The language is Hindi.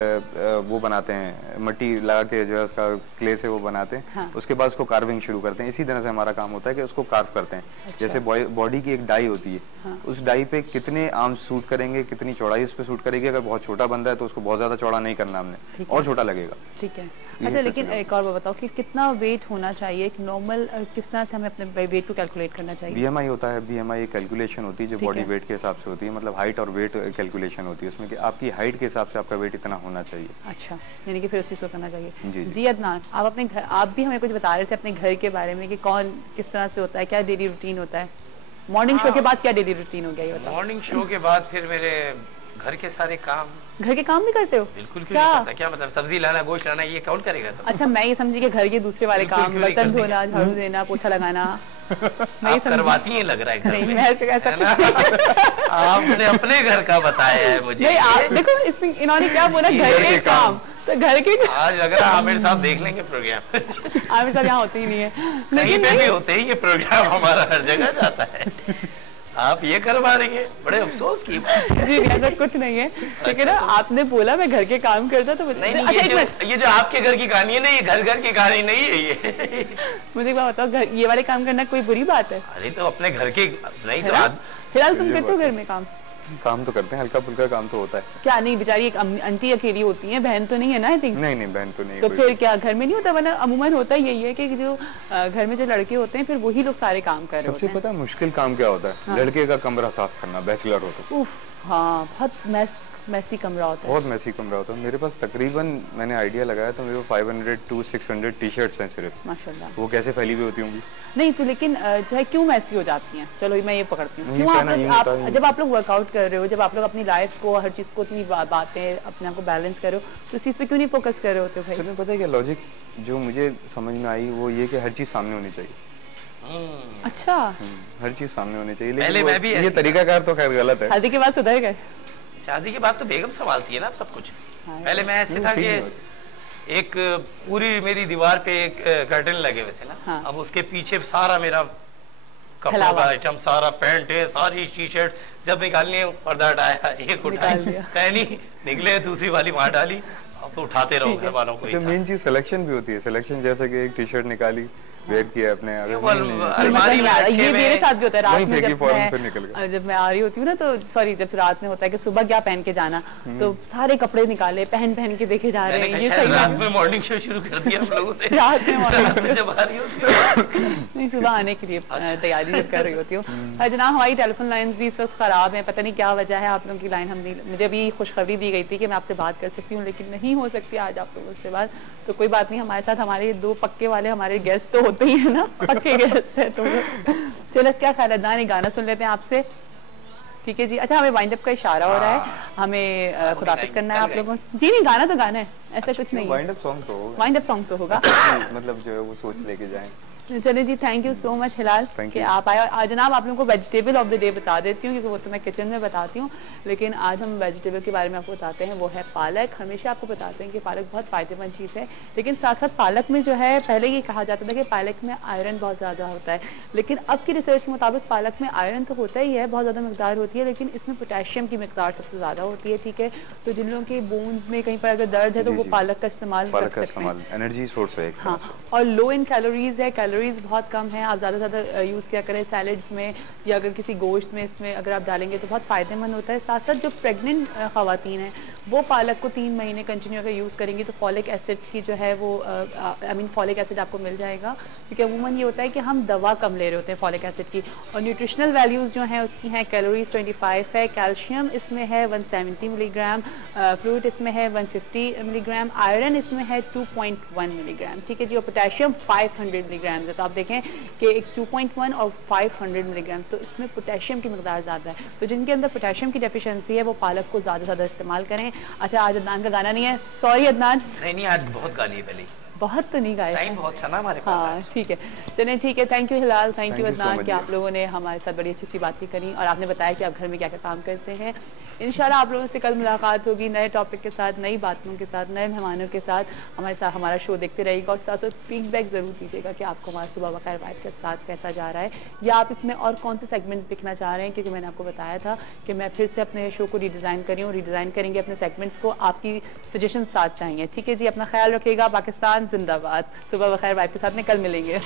वो बनाते हैं, मिट्टी लगा के जो है उसका क्ले से वो बनाते हैं। हाँ। उसके बाद उसको कार्विंग शुरू करते हैं। इसी तरह से हमारा काम होता है कि उसको कार्व करते हैं। अच्छा। जैसे बॉडी की एक डाई होती है। हाँ। उस डाई पे कितने आर्म्स सूट करेंगे, कितनी चौड़ाई उस पर सूट करेगी। अगर बहुत छोटा बंदा है तो उसको बहुत ज्यादा चौड़ा नहीं करना हमने, और छोटा लगेगा। ठीक है। अच्छा, लेकिन एक और बताओ कि कितना वेट होना चाहिए एक नॉर्मल, किस तरह से हमें अपने वेट को कैलकुलेट करना चाहिए? बीएमआई होता है, बीएमआई एक कैलकुलेशन होती है जो बॉडी वेट के हिसाब से होती है, मतलब हाइट और वेट कैलकुलेशन होती है उसमें कि आपकी हाइट के हिसाब से आपका वेट इतना होना चाहिए। अच्छा, यानी कि फिर उसी से करना चाहिए। जी अदनान, आप अपने घर, आप भी हमें कुछ बता रहे थे अपने घर के बारे में कि कौन किस तरह से होता है, क्या डेली रूटीन होता है? मॉर्निंग शो के बाद क्या डेली रूटीन हो गया ये बताओ? मॉर्निंग शो के बाद फिर मेरे घर के सारे काम। घर के काम भी करते हो? बिल्कुल। क्या मतलब सब्जी लाना, गोश्त लाना, ये कौन करेगा? अच्छा, मैं ये समझी कि घर के दूसरे वाले काम, बर्तन धोना, झाड़ू देना, पोछा लगाना नहीं करवाती है लग रहा है। नहीं, मैं ऐसा आपने अपने घर का बताया है मुझे। नहीं, आप देखो इसमें इन्होंने क्या बोला, घर के काम। तो घर के आज लग रहा है आमिर साहब देख लेंगे प्रोग्राम। आमिर साहब यहाँ होते ही नहीं है, कहीं पे भी होते ही ये प्रोग्राम हमारा हर जगह जाता है। आप ये करवा रही है, बड़े अफसोस की बात है। जी ऐसा कुछ नहीं है, ठीक है ना। आपने बोला मैं घर के काम करता तो नहीं, ये जो आपके घर की कहानी है ना, ये घर की कहानी नहीं है ये। मुझे एक बात बताओ, ये वाले काम करना कोई बुरी बात है? अरे तो अपने घर के नहीं तो फिलहाल तुम करते हो घर में काम तो करते हैं, हल्का फुल्का काम तो होता है। क्या नहीं, बेचारी एक आंटी अकेली होती है, बहन तो नहीं है ना? आई थिंक नहीं, बहन तो नहीं। तो फिर क्या घर में नहीं होता? वरना अमूमन होता यही है कि जो घर में जो लड़के होते हैं फिर वही लोग सारे काम कर रहे होते हैं। सबसे पता है मुश्किल काम क्या होता है? हाँ। लड़के का कमरा साफ करना, बैचलर हो तो। हाँ, बहुत मैसी कमरा होता है, बहुत मैसी कमरा होता है। मेरे पास तकरीबन, मैंने आइडिया लगाया तो मेरे को 500 to 600 टी-शर्ट्स हैं सिर्फ। माशाल्लाह। वो कैसे फैली हुई होती होंगी? नहीं तो लेकिन जो है क्यों मैसी हो जाती हैं? चलो मैं ये पकड़ती हूँ, क्यों आप जब आप लोग वर्कआउट कर रहे हो, जब आप लोग अपनी लाइफ को, हर चीज को, इतनी बातें अपने आप को बैलेंस कर रहे हो, तो इस चीज पे क्यों नहीं फोकस कर रहे होते भाई? तुम्हें पता है क्या लॉजिक जो मुझे समझ में आई वो ये कि हर चीज सामने होनी चाहिए। अच्छा, हर चीज सामने होनी चाहिए, लेकिन ये तरीकाकार तो खैर गलत है। शादी के बाद सुधर गए? शादी के बाद तो बेगम संभालती है ना सब कुछ। पहले मैं ऐसे था कि एक पूरी मेरी दीवार पे एक कर्टन लगे हुए थे ना। हाँ। अब उसके पीछे सारा मेरा कपड़ा का आइटम, सारा पैंट है, सारी टी शर्ट, जब निकालनी है पर्दा हटाया, एक उठाई, पहनी, निकले, दूसरी वाली वहां डाली। अब तो उठाते रहो घर वालों को। मेन चीज सिलेक्शन भी होती है। सिलेक्शन जैसे कि एक टी शर्ट निकाली, वेयर किया अपने, ये मेरे साथ भी होता है। रात में जब मैं आ रही होती हूँ ना, तो सॉरी जब रात में होता है कि सुबह क्या पहन के जाना, तो सारे कपड़े निकाले, पहन के देखे जा रहे हैं। ये सही रात में मॉर्निंग शो शुरू कर दिया हम लोगों ने। रात में मॉर्निंग जब आ रही होती नहीं, सुबह आने के लिए तैयारी कर रही होती हूँ। जनाब, हमारी टेलीफोन लाइन भी इस वक्त खराब है, पता नहीं क्या वजह है। आप लोगों की लाइन मुझे अभी खुशखबरी दी गई थी कि मैं आपसे बात कर सकती हूँ, लेकिन नहीं हो सकती आज आप लोगों से बात। तो कोई बात नहीं, हमारे साथ हमारे दो पक्के वाले हमारे गेस्ट तो होते ही है ना, पक्के गेस्ट है। तो चलो क्या ख्याल है, गाना सुन लेते हैं आपसे, ठीक है जी? अच्छा, हमें वाइंड अप का इशारा हो रहा है, हमें खुदाफिज करना है आप लोगों से। जी नहीं, गाना तो गाना है, ऐसा कुछ नहीं। वाइंड अप सॉन्ग तो होगा, मतलब जो है वो सोच लेके जाएं। चले जी, थैंक यू सो मच हिलाल कि आप आए। और जनाब, आप लोगों को वेजिटेबल ऑफ द डे बता देती हूँ, क्योंकि वो तो मैं किचन में बताती हूँ, लेकिन आज हम वेजिटेबल के बारे में आपको बताते हैं, वो है पालक। हमेशा आपको बताते हैं कि पालक बहुत फ़ायदेमंद चीज़ है, लेकिन साथ साथ पालक में जो है, पहले ये कहा जाता था कि पालक में आयरन बहुत ज़्यादा होता है, लेकिन अब की रिसर्च के मुताबिक पालक में आयरन तो होता ही है, बहुत ज़्यादा मकदार होती है, लेकिन इसमें पोटेशियम की मकदार सबसे ज़्यादा होती है, ठीक है? तो जिन लोगों के बोन्स में कहीं पर अगर दर्द है तो वो पालक का इस्तेमाल कर सकते हैं, एनर्जी सोर्स है। हाँ, और लो इन कैलोरीज है, कैलोरीज बहुत कम है। आप ज़्यादा से ज़्यादा यूज़ किया करें सैलड्स में, या अगर किसी गोश्त में इसमें अगर आप डालेंगे तो बहुत फ़ायदेमंद होता है। साथ साथ जो प्रेग्नेंट ख़वातीन हैं वो पालक को 3 महीने कंटिन्यू अगर यूज़ करेंगी तो फॉलिक एसिड की जो है वो फॉलिक एसिड आपको मिल जाएगा, क्योंकि अमूमन ये होता है कि हम दवा कम ले रहे होते हैं फॉलिक एसिड की। और न्यूट्रिशनल वैल्यूज़ जो हैं उसकी हैं, कैलोरीज 25 है, कैल्शियम इसमें है 170 मिलीग्राम, फ्रूट इसमें है 150 मिलीग्राम, आयरन इसमें है 2.1 मिलीग्राम, ठीक है जी? और पोटेशियम 500 मिलीग्राम है। तो आप देखें कि एक 2.1 और 500 मिलीग्राम, तो इसमें पोटेशियम की मकदार ज़्यादा है। तो जिनके अंदर पोटेशियम की डेफिशिएंसी है वो पालक को ज़्यादा से ज़्यादा इस्तेमाल करें। अच्छा, आज अदनान का गाना नहीं है, सॉरी अदनान। नहीं, आज बहुत गाली है पहले, बहुत तो नहीं गाए, टाइम बहुत था ना हमारे पास। हाँ ठीक है, चलिए ठीक है। Thank you Hilal, thank you Adnan कि आप लोगों ने हमारे साथ बड़ी अच्छी अच्छी बातें करी और आपने बताया कि आप घर में क्या क्या काम करते हैं। इंशाल्लाह आप लोगों से कल मुलाकात होगी नए टॉपिक के साथ, नई बातों के साथ, नए मेहमानों के साथ। हमारे साथ हमारा शो देखते रहिएगा और साथ साथ फीडबैक जरूर दीजिएगा कि आपको हमारा सुबह बखैर वाइब के साथ कैसा जा रहा है, या आप इसमें और कौन से सेगमेंट्स दिखना चाह रहे हैं, क्योंकि मैंने आपको बताया था कि मैं फिर से अपने शो को रिडिज़ाइन करी हूँ, रिडिज़ाइन करेंगे अपने सेगमेंट्स को, आपकी सजेशन साथ चाहिए। ठीक है जी, अपना ख्याल रखिएगा। पाकिस्तान जिंदाबाद। सुबह बखैर वाइब के साथ में कल मिलेंगे।